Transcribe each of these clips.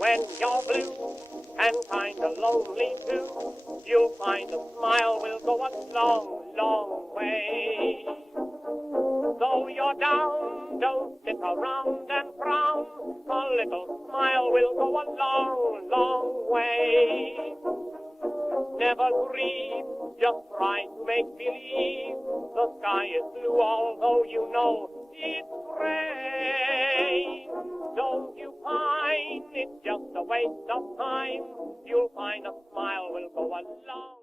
When you're blue and kinda lonely too, you'll find a smile will go a long, long way. Though you're down, don't sit around and frown. A little smile will go a long, long way. Never grieve, just try to make believe the sky is blue, although you know it's gray. Don't you pine, it's just a waste of time. You'll find a smile will go a long.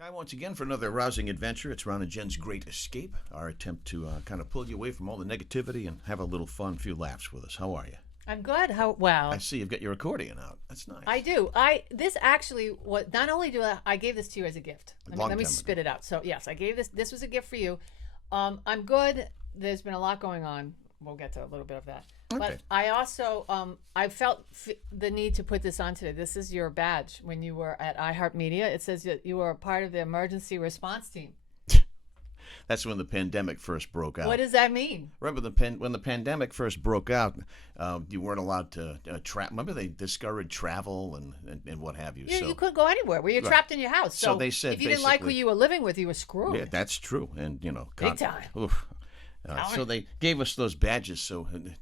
Hi, once again for another rousing adventure. It's Ron and Jen's Great Escape, our attempt to kind of pull you away from all the negativity and have a little fun, few laughs with us. How are you? I'm good. Well, I see you've got your accordion out. That's nice. I do. This actually what not only do I gave this to you as a gift. Let me spit it out. So yes, I gave this was a gift for you. I'm good. There's been a lot going on. We'll get to a little bit of that. Okay. But I also I felt the need to put this on today. This is your badge when you were at iHeartMedia. It says that you were a part of the emergency response team. That's when the pandemic first broke out. What does that mean? Remember when the pandemic first broke out, you weren't allowed to travel. Remember they discouraged travel and what have you. You couldn't go anywhere. Were you trapped in your house? So they said if you didn't like who you were living with, you were screwed. Yeah, that's true. And big time. Oof. So they gave us those badges,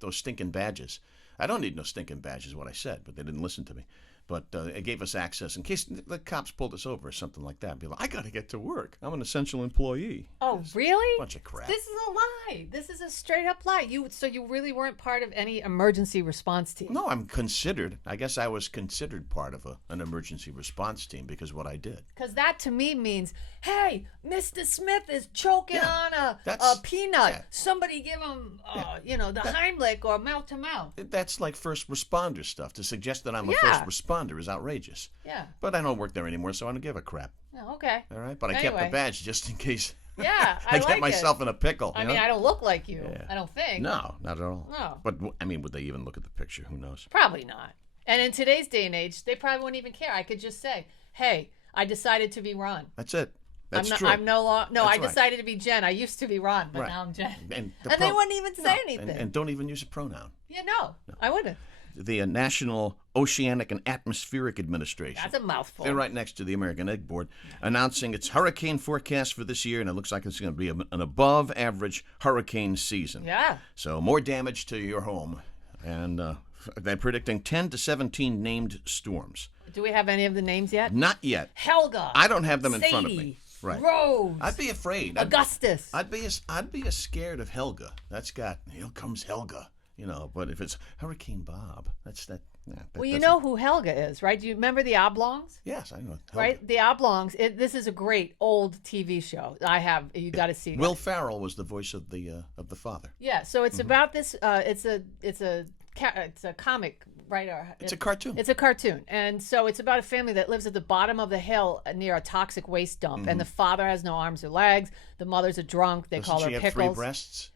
those stinking badges. I don't need no stinking badges, what I said, but they didn't listen to me. But it gave us access in case the cops pulled us over or something like that. Be like, I got to get to work. I'm an essential employee. Oh, really? Bunch of crap. This is a lie. This is a straight up lie. So you really weren't part of any emergency response team? No, I'm considered. I guess I was considered part of an emergency response team because of what I did. Because that to me means, hey, Mr. Smith is choking on a peanut. Yeah. Somebody give him, the Heimlich or mouth to mouth. That's like first responder stuff. To suggest that I'm a first responder is outrageous. Yeah. But I don't work there anymore, so I don't give a crap. Oh, okay. All right. But I kept the badge just in case. Yeah, I get myself in a pickle. I mean, I don't look like you. Yeah. I don't think. No, not at all. No. But I mean, would they even look at the picture? Who knows? Probably not. And in today's day and age, they probably wouldn't even care. I could just say, "Hey, I decided to be Ron." That's it. That's true. I'm no longer. No, That's I decided to be Jen. I used to be Ron, but now I'm Jen. And they wouldn't even say anything. And don't even use a pronoun. Yeah, no, I wouldn't. The National Oceanic and Atmospheric Administration. That's a mouthful. They're right next to the American Egg Board, announcing its hurricane forecast for this year, and it looks like it's going to be an above-average hurricane season. Yeah. So more damage to your home, and they're predicting 10 to 17 named storms. Do we have any of the names yet? Not yet. Helga. I don't have them in Sadie, front of me. Right. Rose. I'd be afraid. Augustus. I'd be scared of Helga. Here comes Helga. But if it's Hurricane Bob, that's that. Yeah, well, you know who Helga is, right? Do you remember the Oblongs? Yes, I know. Helga. Right, the Oblongs. This is a great old TV show. You got to see. Will Ferrell was the voice of the father. Yeah, so it's about this. It's a comic. Right, it's a cartoon. It's a cartoon, and so it's about a family that lives at the bottom of the hill near a toxic waste dump, and the father has no arms or legs. The mother's a drunk. They call her Pickles. Pickles. She have 3 breasts.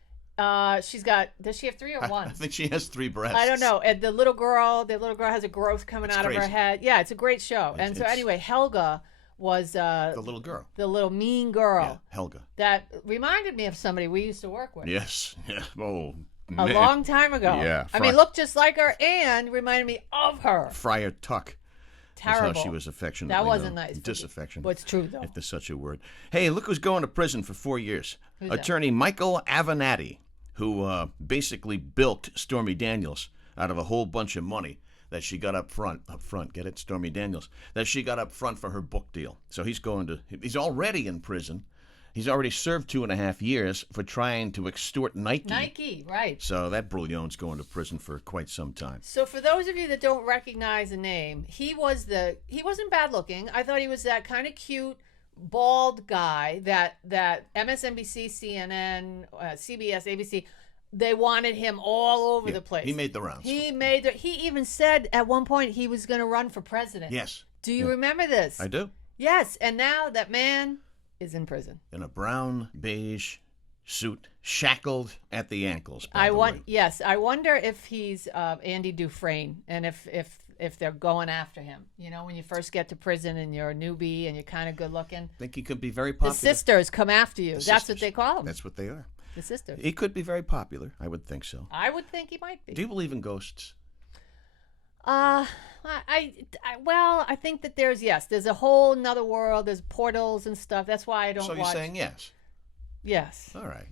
She's got. Does she have 3 or 1? I think she has 3 breasts. I don't know. And the little girl has a growth coming out crazy. Of her head. Yeah, it's a great show. So anyway, Helga was the little girl, the little mean girl. Yeah, Helga. That reminded me of somebody we used to work with. Yes. Yeah. Oh. A long time ago. Yeah. I mean, looked just like her and reminded me of her. Friar Tuck. Terrible. That's how she was affectionately That wasn't nice. Disaffection. What's true, though. If there's such a word. Hey, look who's going to prison for 4 years. Who's Attorney Michael Avenatti, who basically bilked Stormy Daniels out of a whole bunch of money that she got up front, get it, Stormy Daniels, that she got up front for her book deal. So he's he's already in prison. He's already served 2.5 years for trying to extort Nike. Nike, right. So that brouillon's going to prison for quite some time. So for those of you that don't recognize the name, he wasn't bad looking. I thought he was that kind of cute, bald guy that MSNBC, CNN, CBS, ABC, they wanted him all over the place. He made the rounds. He even said at one point he was going to run for president. Yes. Do you remember this? I do. Yes, and now that man is in prison. In a brown beige suit, shackled at the ankles. Yes, I wonder if he's Andy Dufresne, and if they're going after him. You know, when you first get to prison and you're a newbie and you're kind of good looking. I think he could be very popular. The sisters come after you. That's what they call them. That's what they are. the sisters. He could be very popular. I would think so. I would think he might be. Do you believe in ghosts? I think that there's a whole nother world. There's portals and stuff. That's why I don't So you're watch. saying yes? Yes. All right.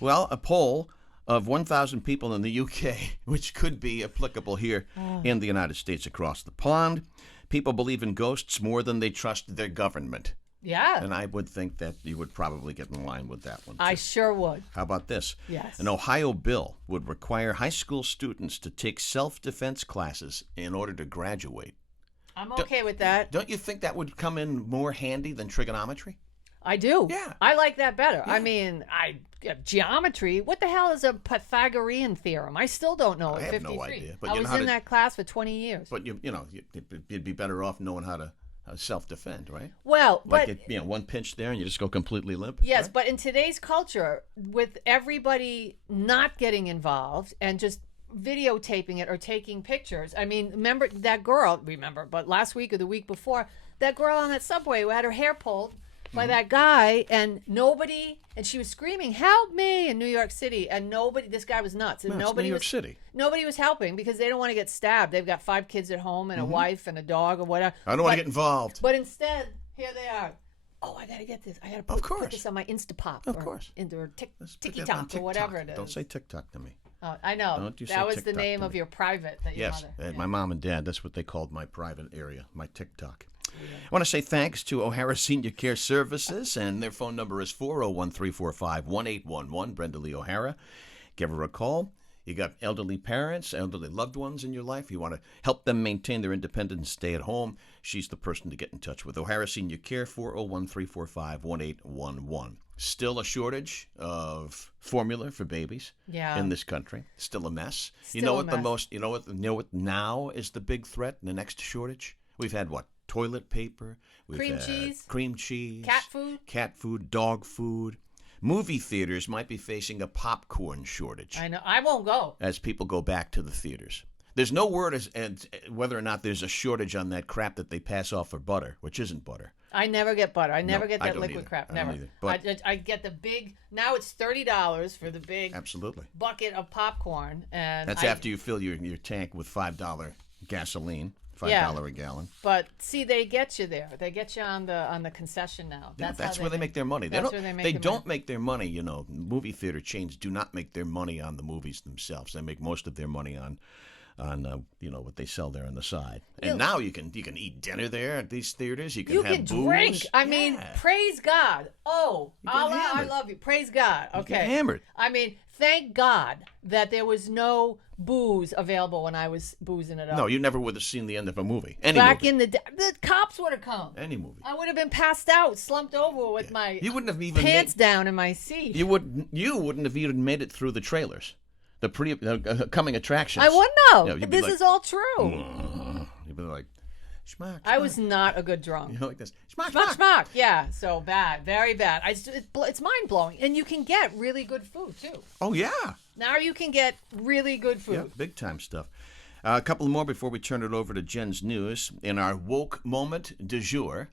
Well, a poll of 1,000 people in the UK, which could be applicable here in the United States across the pond. People believe in ghosts more than they trust their government. Yeah. And I would think that you would probably get in line with that one, too. I sure would. How about this? Yes. An Ohio bill would require high school students to take self-defense classes in order to graduate. I'm okay with that. Don't you think that would come in more handy than trigonometry? I do. Yeah. I like that better. Yeah. I mean, geometry. What the hell is a Pythagorean theorem? I still don't know. I at have 53. no idea, but I you know was how in to- that class for 20 years. But you'd be better off knowing how to self-defend, right? Well, Like but one pinch there and you just go completely limp. yes, right? but in today's culture, with everybody not getting involved and just videotaping it or taking pictures. I mean, remember that girl, but last week or the week before, that girl on that subway who had her hair pulled by that guy, and she was screaming, "Help me!" in New York City, and this guy was nuts, and No, it's nobody New York was City. Nobody was helping because they don't want to get stabbed. They've got 5 kids at home and a wife and a dog or whatever. I don't want to get involved. But instead, here they are. Oh, I gotta get this. I gotta put course. this on my Instapop. Of course. Or Let's put Tiki that on Top or whatever TikTok. it is. Don't say TikTok to me. Oh, I know. Don't you say that was the TikTok name to of me. your private that your Yes, mother. my mom and dad, that's what they called my private area, my TikTok. I want to say thanks to O'Hara Senior Care Services, and their phone number is 401-345-1811, Brenda Lee O'Hara. Give her a call. You got elderly parents, elderly loved ones in your life. You want to help them maintain their independence and stay at home. She's the person to get in touch with. O'Hara Senior Care, 401-345-1811. Still a shortage of formula for babies in this country. Still a mess. You know what now is the big threat and the next shortage? We've had what? Toilet paper. We've Cream had cheese. Cream cheese. Cat food. Dog food. Movie theaters might be facing a popcorn shortage I know. I won't go. as people go back to the theaters. There's no word as whether or not there's a shortage on that crap that they pass off for butter, which isn't butter. I never get butter. I never get I that don't liquid either. crap. I don't Never. either. But- I get the big. Now it's $30 for the big Absolutely. bucket of popcorn, and That's after you fill your tank with $5 gasoline, $5 a gallon. But see, they get you there. They get you on the concession now. That's where they make their money. That's where they make their don't money. make their money. Movie theater chains do not make their money on the movies themselves. They make most of their money on what they sell there on the side. And now you can eat dinner there at these theaters. You can have booze. drink. I mean, Yeah. praise God. Oh, get Allah, I hammered. love you. Praise God. Okay. get hammered. I mean, thank God that there was no booze available when I was boozing it up. No, you never would have seen the end of a movie. Any Back movie. in the day, the cops would have come. Any movie. I would have been passed out, slumped over with my You wouldn't have even pants down in my seat. You wouldn't have even made it through the trailers. The coming attractions. I wouldn't know. Yeah, you'd be This like, is all true. You'd be like, schmuck. I was not a good drunk. You know, like this. Schmuck, Schmuck, schmuck. schmuck. Yeah, so bad. Very bad. It's mind-blowing. And you can get really good food, too. Oh, yeah. Now you can get really good food. Yeah, big time stuff. A couple more before we turn it over to Jen's news. In our woke moment du jour,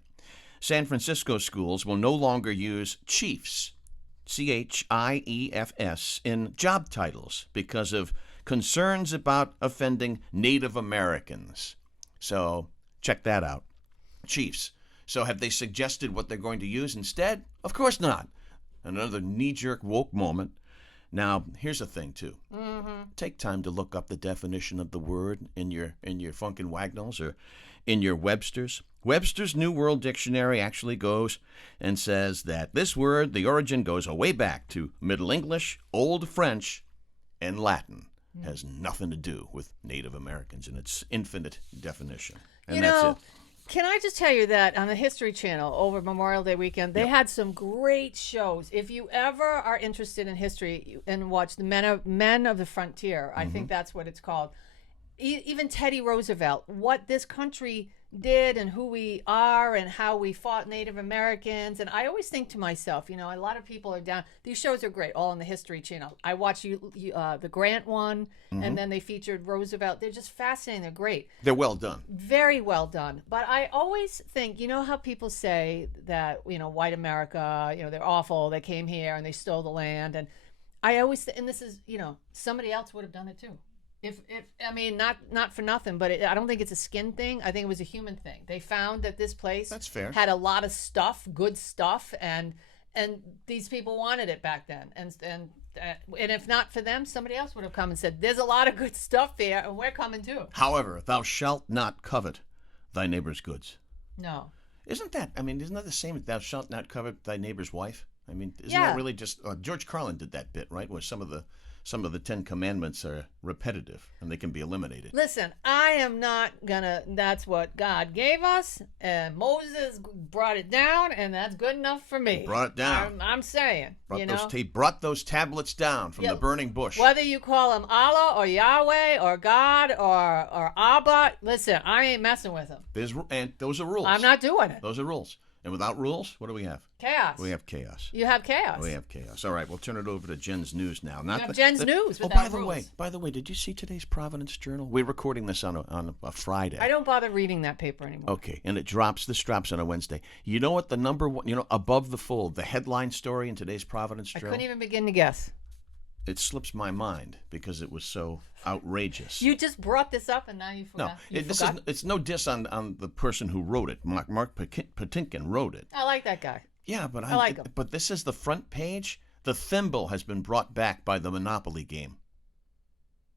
San Francisco schools will no longer use chiefs, CHIEFS, in job titles because of concerns about offending Native Americans. So check that out. Chiefs. So have they suggested what they're going to use instead? Of course not. Another knee-jerk woke moment. Now, here's the thing, too. Take time to look up the definition of the word in your Funkin' Wagnalls or in your Webster's. Webster's New World Dictionary actually goes and says that this word, the origin goes way back to Middle English, Old French, and Latin. Has nothing to do with Native Americans in its infinite definition. And that's it. Can I just tell you that on the History Channel over Memorial Day weekend, they had some great shows. If you ever are interested in history and watch the Men of the Frontier, I think that's what it's called. Even Teddy Roosevelt, what this country did and who we are and how we fought Native Americans. And I always think to myself, a lot of people are down. These shows are great, all on the History Channel. I watch the Grant one, and then they featured Roosevelt. They're just fascinating. They're great. They're well done. Very well done. But I always think, how people say that, white America, they're awful. They came here and they stole the land. I always, and this is, somebody else would have done it too. If I mean, not for nothing, but I don't think it's a skin thing. I think it was a human thing. They found that this place That's fair. had a lot of stuff, good stuff, and these people wanted it back then. And if not for them, somebody else would have come and said, "There's a lot of good stuff here, and we're coming too." However, thou shalt not covet thy neighbor's goods. No. Isn't that the same? Thou shalt not covet thy neighbor's wife. I mean, isn't Yeah. that really just George Carlin did that bit, right? Where some of the 10 Commandments are repetitive and they can be eliminated. Listen, I am not gonna. That's what God gave us, and Moses brought it down, and that's good enough for me. Brought it down. I'm saying, He brought those tablets down from the burning bush. Whether you call him Allah or Yahweh or God or Abba, listen, I ain't messing with him. And those are rules. I'm not doing it. Those are rules. And without rules, what do we have? Chaos. We have chaos. You have chaos. We have chaos. All right, we'll turn it over to Jen's news now. Jen's news. Oh, by the way, did you see today's Providence Journal? We're recording this on a Friday. I don't bother reading that paper anymore. Okay, and this drops on a Wednesday. You know what the number one, above the fold, the headline story in today's Providence Journal? I couldn't even begin to guess. It slips my mind because it was so outrageous. You just brought this up and now you forgot. No, it's no diss on the person who wrote it. Mark Patinkin wrote it. I like that guy. Yeah, but I like him. But this is the front page. The thimble has been brought back by the Monopoly game.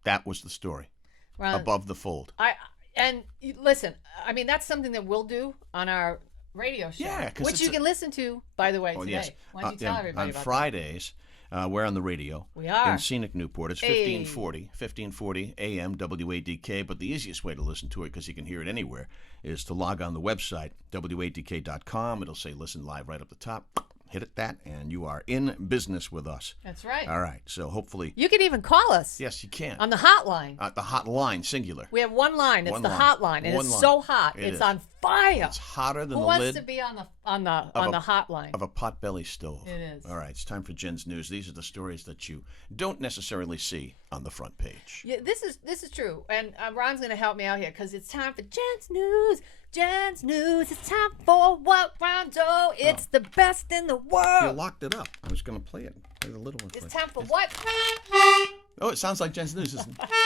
That was the story. Above the fold. And listen, I mean, that's something that we'll do on our radio show. Yeah, which you can listen to, by the way, today. Yes. Why don't you tell everybody on about Fridays. We're on the radio. We are. In scenic Newport. It's 1540 AM WADK. But the easiest way to listen to it, because you can hear it anywhere, is to log on the website, WADK.com. It'll say listen live right up the top. Hit that, and you are in business with us. That's right. All right. So hopefully. You can even call us. Yes, you can. On the hotline. The hotline, singular. We have one line. It's the hotline. And it's so hot. It's on fire. It's hotter than Who the wants lid to be on the hotline? of a potbelly stove. It is. All right, it's time for Jen's news. These are the stories that you don't necessarily see on the front page. Yeah, this is true, and Ron's going to help me out here because it's time for Jen's news. Jen's news. It's time for what, Rondo? It's the best in the world. You locked it up. I was going to play it. Play the little one. It's time for what? Oh, it sounds like Jen's news.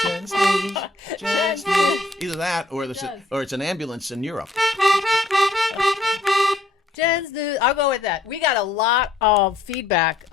Jen's news. Jen's news. Either that, or it's an ambulance in Europe. Jen's news. I'll go with that. We got a lot of feedback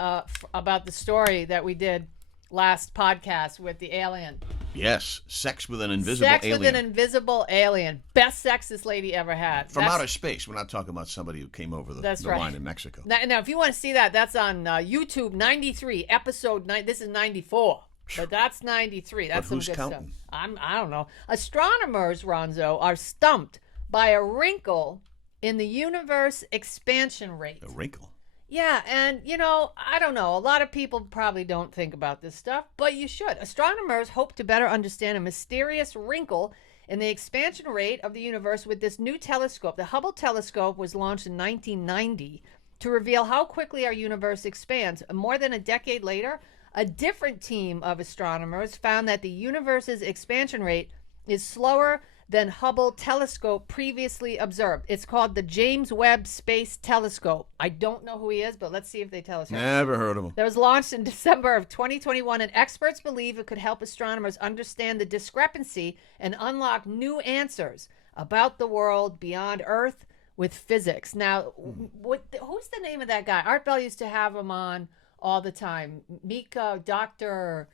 about the story that we did last podcast with the alien. Yes, sex with an invisible alien. Sex with an invisible alien. Best sex this lady ever had. From outer space. We're not talking about somebody who came over the line in Mexico. Now, if you want to see that, that's on YouTube 93, episode 9. This is 94. But that's 93. That's some good counting? stuff. I don't know. Astronomers, Ronzo, are stumped by a wrinkle in the universe expansion rate. A wrinkle? Yeah, and, I don't know. A lot of people probably don't think about this stuff, but you should. Astronomers hope to better understand a mysterious wrinkle in the expansion rate of the universe with this new telescope. The Hubble telescope was launched in 1990 to reveal how quickly our universe expands. More than a decade later, a different team of astronomers found that the universe's expansion rate is slower than Hubble telescope previously observed. It's called the James Webb Space Telescope. I don't know who he is, but let's see if they tell us. Never heard of him. That was launched in December of 2021, and experts believe it could help astronomers understand the discrepancy and unlock new answers about the world beyond Earth with physics. Now, who's the name of that guy? Art Bell used to have him on all the time. Dr.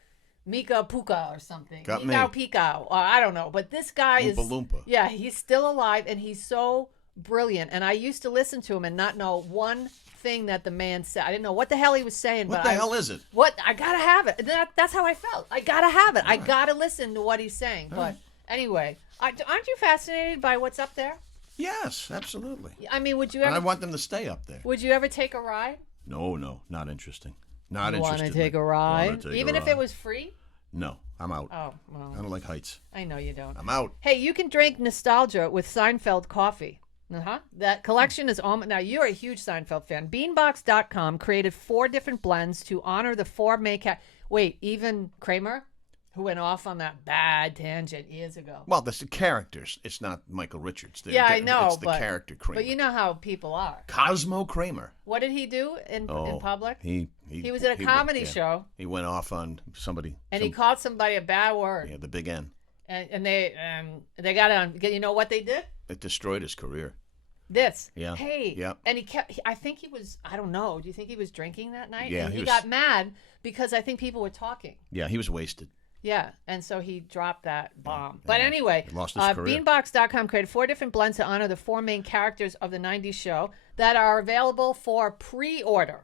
Mika Puka or something. Mika Pika. I don't know. But this guy is... Loompa. Yeah, he's still alive, and he's so brilliant. And I used to listen to him and not know one thing that the man said. I didn't know what the hell he was saying. What the hell is it? I got to have it. That's how I felt. I got to have it. I got to listen to what he's saying. But anyway, aren't you fascinated by what's up there? Yes, absolutely. I mean, would you ever... And I want them to stay up there. Would you ever take a ride? No, not interesting. You want to take a ride? Even if it was free? No, I'm out. Oh, well. I don't like heights. I know you don't. I'm out. Hey, you can drink nostalgia with Seinfeld coffee. That collection is almost... Now, you're a huge Seinfeld fan. Beanbox.com created 4 different blends to honor the 4 main... Wait, even Kramer? who went off on that bad tangent years ago. Well, that's the characters. It's not Michael Richards. Yeah, I know, It's the character Kramer. But you know how people are. Cosmo Kramer. What did he do in public? He was at a comedy show. He went off on somebody. And he called somebody a bad word. Yeah, the big N. And they got it on. You know what they did? It destroyed his career. This. Yeah. Hey. Yeah. And he kept. I think he was. I don't know. Do you think he was drinking that night? Yeah. And he was, got mad because I think people were talking. Yeah, he was wasted. Yeah, and so he dropped that bomb. But anyway, lost his career. Beanbox.com created 4 different blends to honor the 4 main characters of the 90s show that are available for pre-order.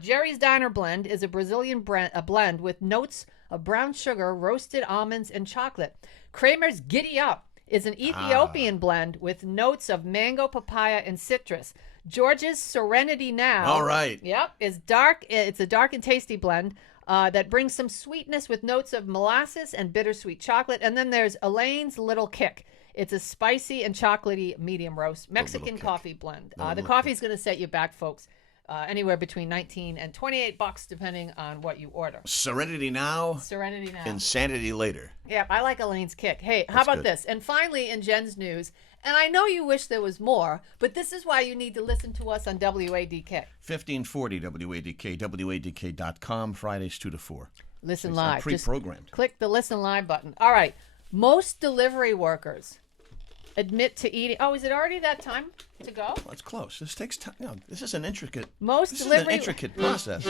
Jerry's Diner Blend is a Brazilian blend with notes of brown sugar, roasted almonds, and chocolate. Kramer's Giddy Up is an Ethiopian blend with notes of mango, papaya, and citrus. George's Serenity Now. All right. Yep, is dark. It's a dark and tasty blend. That brings some sweetness with notes of molasses and bittersweet chocolate. And then there's Elaine's Little Kick. It's a spicy and chocolatey medium roast Mexican coffee blend. The coffee is going to set you back, folks, anywhere between $19 and $28, depending on what you order. Serenity Now. Serenity Now. Insanity Later. Yeah, I like Elaine's Kick. Hey, how about this? And finally, in Jen's news, and I know you wish there was more, but this is why you need to listen to us on WADK. 1540 WADK, WADK.com, Fridays 2 to 4. Listen live. Pre-programmed. Just click the Listen Live button. All right. Most delivery workers admit to eating. Oh, is it already that time to go? Well, it's close. This takes time. No, this is an intricate. Most this delivery. is an intricate process.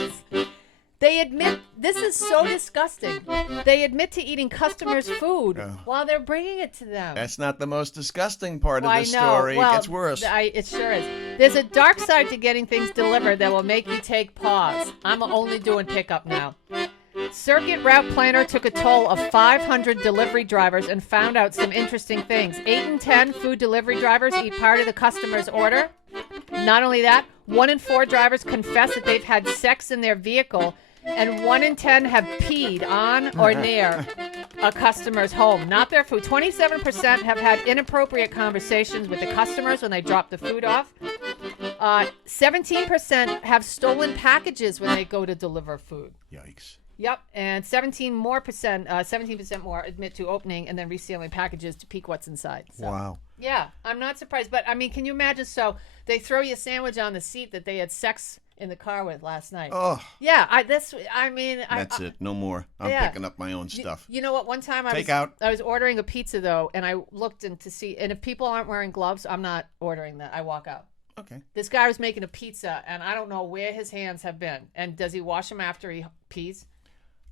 They admit this is so disgusting. They admit to eating customers' food while they're bringing it to them. That's not the most disgusting part of I the know. story. Well, it gets worse. It sure is. There's a dark side to getting things delivered that will make you take pause. I'm only doing pickup now. Circuit Route Planner took a toll of 500 delivery drivers and found out some interesting things. 8 in 10 food delivery drivers eat part of the customer's order. Not only that, 1 in 4 drivers confess that they've had sex in their vehicle, and 1 in 10 have peed on or near a customer's home, not their food. 27% have had inappropriate conversations with the customers when they drop the food off. 17% have stolen packages when they go to deliver food. Yikes. Yep, and 17% more admit to opening and then resealing packages to peek what's inside. So, wow. Yeah, I'm not surprised. But, I mean, can you imagine? So they throw you a sandwich on the seat that they had sex in the car with last night. Oh. Yeah, that's it. No more. I'm picking up my own stuff. You know what? One time I was ordering a pizza, though, and I looked in to see, and if people aren't wearing gloves, I'm not ordering that. I walk out. Okay. This guy was making a pizza, and I don't know where his hands have been. And does he wash them after he pees?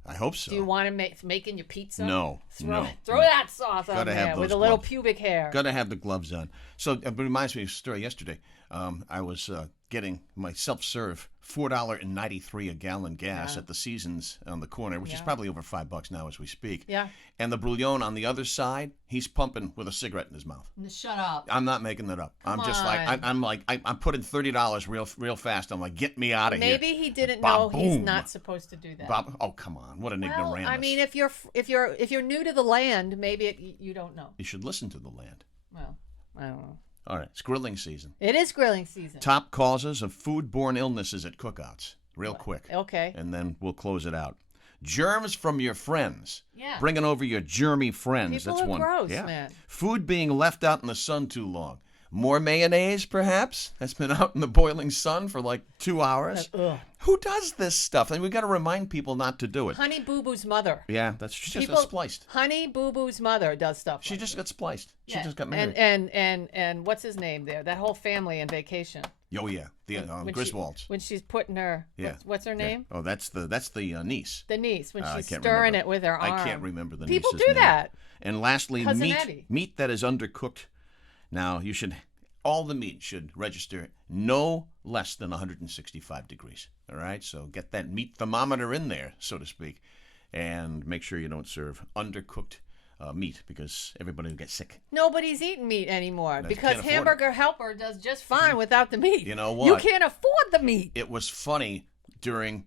I hope so. Do you want him making your pizza? No. Throw that sauce on there with a little pubic hair. Got to have the gloves on. So it reminds me of a story yesterday. I was getting my self-serve $4.93 a gallon gas at the Seasons on the corner, which is probably over $5 now as we speak. Yeah. And the Brouillon on the other side, he's pumping with a cigarette in his mouth. Shut up. I'm not making that up. Come I'm just on. I'm putting $30 real fast. I'm like, get me out of here. Maybe he didn't know he's not supposed to do that. Oh, come on. What an ignoramus. I mean, if you're new to the land, maybe you don't know. You should listen to the land. Well, I don't know. All right, it's grilling season. It is grilling season. Top causes of foodborne illnesses at cookouts. Real quick. Okay. And then we'll close it out. Germs from your friends. Yeah. Bringing over your germy friends. People That's are one. gross, yeah. man. Food being left out in the sun too long. More mayonnaise, perhaps? That's been out in the boiling sun for like 2 hours. Who does this stuff? And we've got to remind people not to do it. Honey Boo Boo's mother. Yeah, she just got spliced. Honey Boo Boo's mother does stuff. She just got spliced. She Yeah. just got married. And what's his name there? That whole family in vacation. Oh yeah, the Griswolds. When she's putting her, what's her name? Oh, that's the niece. The niece when she's can't stirring remember. it with her arm. I can't remember the People niece's do name. that. And lastly, Cousin Eddie. meat that is undercooked. Now all the meat should register no less than 165 degrees. All right, so get that meat thermometer in there, so to speak, and make sure you don't serve undercooked meat because everybody will get sick. Nobody's eating meat anymore because can't afford Hamburger Helper does just fine without the meat. You know what? You can't afford the meat. It was funny during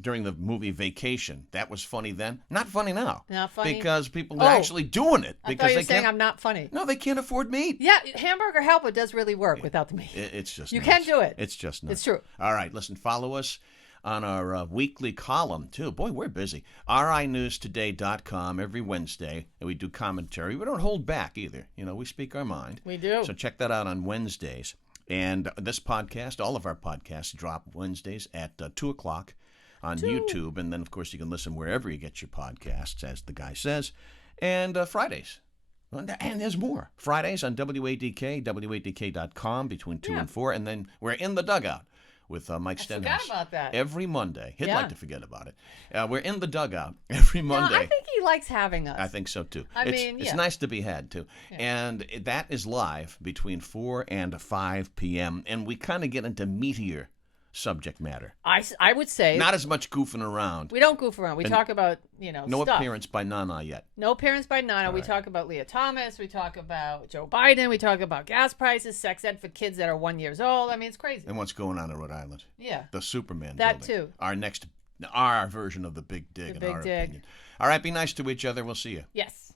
during the movie Vacation. That was funny then. Not funny now. Not funny? Because people are actually doing it. I because thought you were they saying can't. I'm not funny. No, they can't afford meat. Yeah, Hamburger Helper does really work without the meat. It's just You nuts. can do it. It's just nuts. It's true. All right, listen, follow us on our weekly column, too. Boy, we're busy. RINewsToday.com every Wednesday, and we do commentary. We don't hold back either. You know, we speak our mind. We do. So check that out on Wednesdays. And this podcast, all of our podcasts, drop Wednesdays at 2 o'clock on YouTube. And then, of course, you can listen wherever you get your podcasts, as the guy says. And Fridays. And there's more. Fridays on WADK, WADK.com between 2 and 4. And then we're in the dugout with Mike Stenhouse. Forgot about that. Every Monday. He'd Yeah. like to forget about it. We're in the dugout every Monday. No, I think he likes having us. I think so, too. I It's mean, nice to be had, too. And that is live between 4 and 5 p.m. And we kind of get into meatier subject matter. I would say Not as much goofing around. we don't goof around. We And talk about, No stuff. appearance by Nana yet. No appearance by Nana. We talk about Leah Thomas. We talk about Joe Biden. We talk about gas prices, sex ed for kids that are 1 year old. I mean, it's crazy. And what's going on in Rhode Island. Yeah. The Superman That building. too. Our version of the Big Dig, The in Big our Dig. opinion. All right, be nice to each other. We'll see you. Yes.